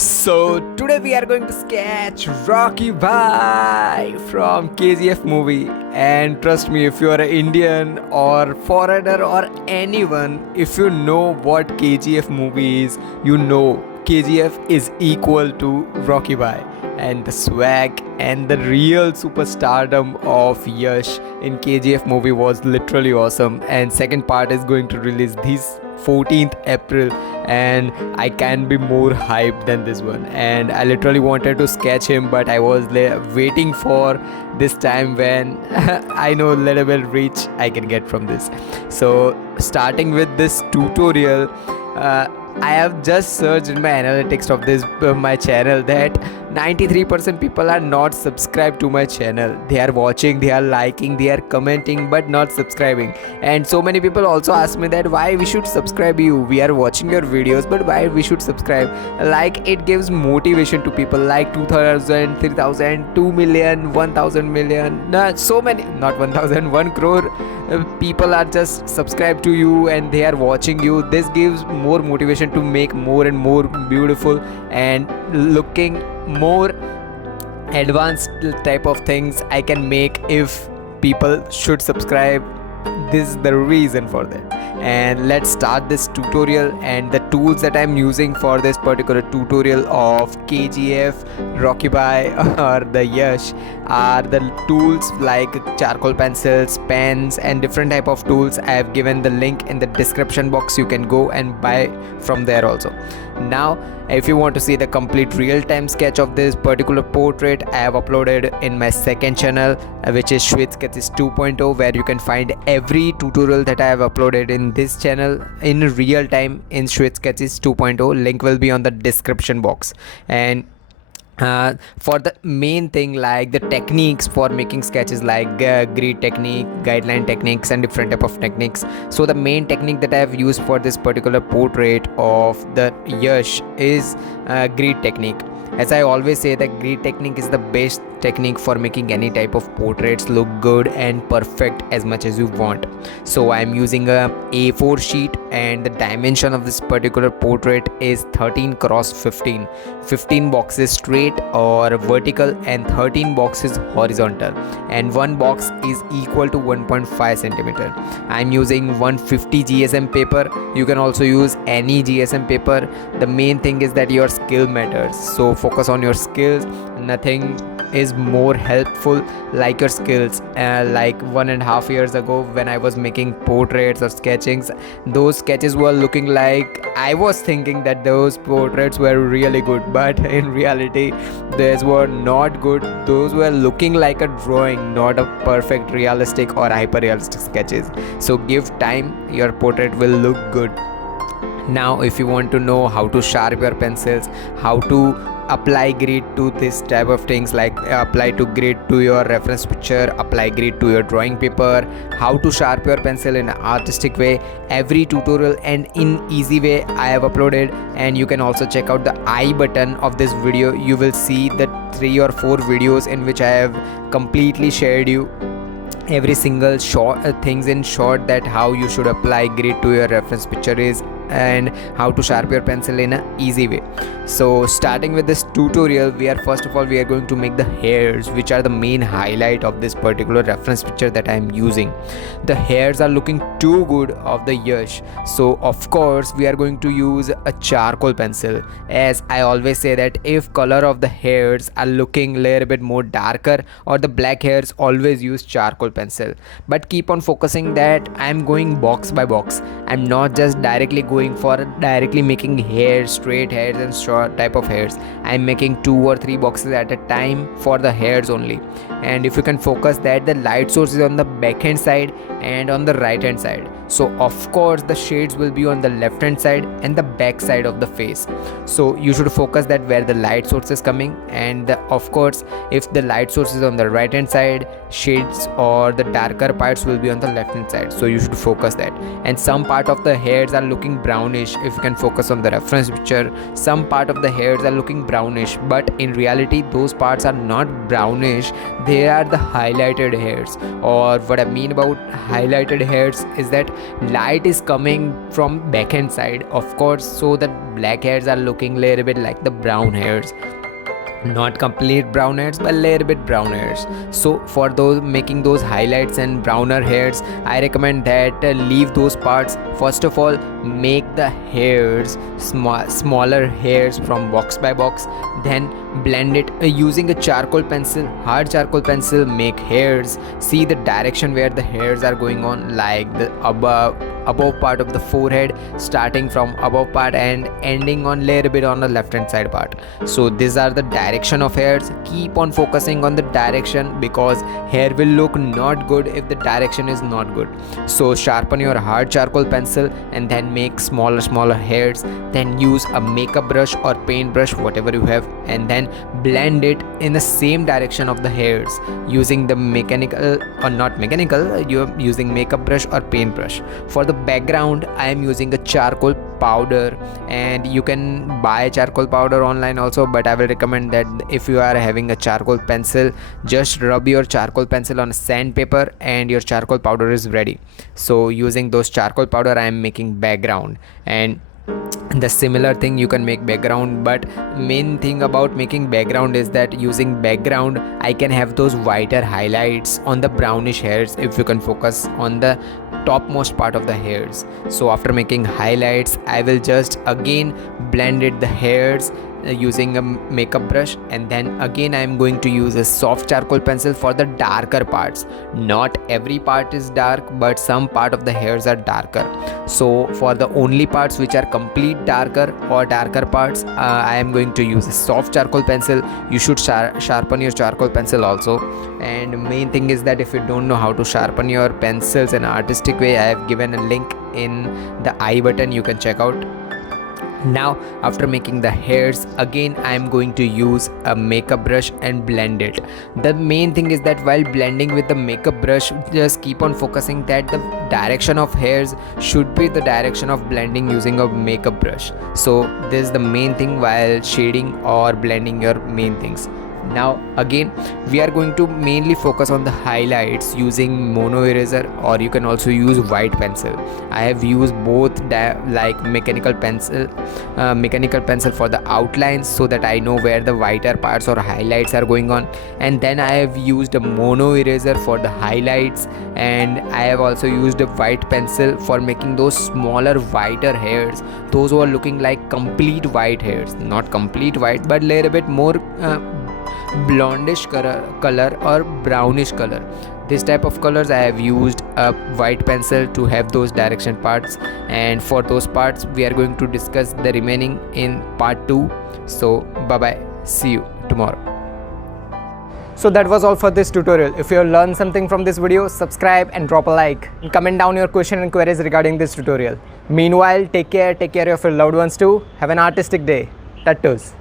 So today we are going to sketch Rocky Bhai from KGF movie. And trust me, if you are an Indian or foreigner or anyone, if you know what KGF movie is, you know KGF is equal to Rocky Bhai. And the swag and the real superstardom of Yash in KGF movie was literally awesome. And second part is going to release this 14th April, and I can be more hyped than this one. And I literally wanted to sketch him, but I was waiting for this time when I know a little bit reach I can get from this. So starting with this tutorial, I have just searched in my analytics of this my channel that 93% people are not subscribed to my channel. They are watching, they are liking, they are commenting, but not subscribing. And so many people also ask me that why we should subscribe you. We are watching your videos, but why we should subscribe? Like it gives motivation to people. Like 2,000, 3,000, 2 million, 1,000 million. Nah, so many, not 1,000, 1 crore people are just subscribed to you and they are watching you. This gives more motivation to make more and more beautiful and looking more advanced type of things I can make if people should subscribe. This is the reason for that. And let's start this tutorial. And the tools that I'm using for this particular tutorial of KGF, Rocky Bhai or the Yash are the tools like charcoal pencils, pens and different type of tools. I have given the link in the description box. You can go and buy from there also. Now if you want to see the complete real-time sketch of this particular portrait, I have uploaded in my second channel, which is Shwet 2.0, where you can find every tutorial that I have uploaded in this channel in real time in Shwet 2.0. Link will be on the description box. And for the main thing like the techniques for making sketches like grid technique, guideline techniques and different type of techniques. So the main technique that I have used for this particular portrait of the Yash is grid technique. As I always say, that grid technique is the best technique for making any type of portraits look good and perfect as much as you want. So I'm using a A4 sheet and the dimension of this particular portrait is 13 cross 15. 15 boxes straight or vertical and 13 boxes horizontal, and one box is equal to 1.5 centimeter. I'm using 150 GSM paper. You can also use any GSM paper. The main thing is that your skill matters, so focus on your skills. Nothing is more helpful like your skills. Like 1.5 years ago when I was making portraits or sketchings, those sketches were looking like I was thinking that those portraits were really good, but in reality those were not good. Those were looking like a drawing, not a perfect realistic or hyper realistic sketches. So give time, your portrait will look good. Now if you want to know how to sharpen your pencils, how to apply grid to this type of things, like apply to grid to your reference picture, apply grid to your drawing paper, how to sharpen your pencil in an artistic way, every tutorial and in easy way I have uploaded. And you can also check out the I button of this video. You will see the 3 or 4 videos in which I have completely shared you every single short things in short, that how you should apply grid to your reference picture is and how to sharpen your pencil in an easy way. So starting with this tutorial, we are going to make the hairs, which are the main highlight of this particular reference picture that I am using. The hairs are looking too good of the Yash, so of course we are going to use a charcoal pencil. As I always say that if color of the hairs are looking a little bit more darker or the black hairs, always use charcoal pencil. But keep on focusing that I am going box by box. I'm not just directly directly making hairs, straight hairs and short type of hairs. I'm making 2 or 3 boxes at a time for the hairs only. And if you can focus that the light source is on the back hand side and on the right hand side, so of course the shades will be on the left hand side and the back side of the face. So you should focus that where the light source is coming, and of course if the light source is on the right hand side, shades or the darker parts will be on the left hand side. So you should focus that. And some part of the hairs are looking brownish. If you can focus on the reference picture, some part of the hairs are looking brownish, but in reality those parts are not brownish, they are the highlighted hairs. Or what I mean about highlighted hairs is that light is coming from backhand side, of course, so the black hairs are looking a little bit like the brown hairs, not complete brown hairs but little bit brown hairs. So for those making those highlights and browner hairs, I recommend that leave those parts. First of all, make the hairs smaller hairs from box by box, then blend it using a charcoal pencil, hard charcoal pencil. Make hairs, see the direction where the hairs are going on, like the above part of the forehead, starting from above part and ending on little bit on the left hand side part. So these are the direction of hairs. Keep on focusing on the direction, because hair will look not good if the direction is not good. So sharpen your hard charcoal pencil and then make smaller hairs. Then use a makeup brush or paint brush, whatever you have, and then blend it in the same direction of the hairs using the mechanical or not mechanical, you're using makeup brush or paint brush. For the background, I am using a charcoal powder, and you can buy charcoal powder online also, but I will recommend that if you are having a charcoal pencil, just rub your charcoal pencil on sandpaper and your charcoal powder is ready. So using those charcoal powder, I am making background, and the similar thing you can make background. But main thing about making background is that using background, I can have those whiter highlights on the brownish hairs if you can focus on the topmost part of the hairs. So after making highlights, I will just again blend it the hairs using a makeup brush, and then again I am going to use a soft charcoal pencil for the darker parts. Not every part is dark, but some part of the hairs are darker. So for the only parts which are complete darker or darker parts, I am going to use a soft charcoal pencil. You should sharpen your charcoal pencil also. And main thing is that if you don't know how to sharpen your pencils in an artistic way, I have given a link in the I button, you can check out. Now after making the hairs, again I am going to use a makeup brush and blend it. The main thing is that while blending with the makeup brush, just keep on focusing that the direction of hairs should be the direction of blending using a makeup brush. So this is the main thing while shading or blending your main things. Now again we are going to mainly focus on the highlights using mono eraser, or you can also use white pencil. I have used both like mechanical pencil for the outlines, so that I know where the whiter parts or highlights are going on, and then I have used a mono eraser for the highlights, and I have also used a white pencil for making those smaller whiter hairs, those who are looking like complete white hairs. Not complete white, but little bit more blondish color or brownish color. This type of colors I have used a white pencil to have those direction parts, and for those parts we are going to discuss the remaining in part 2. So bye bye, see you tomorrow. So that was all for this tutorial. If you learned something from this video, subscribe and drop a like. Comment down your question and queries regarding this tutorial. Meanwhile, take care of your loved ones too. Have an artistic day. Tattoos.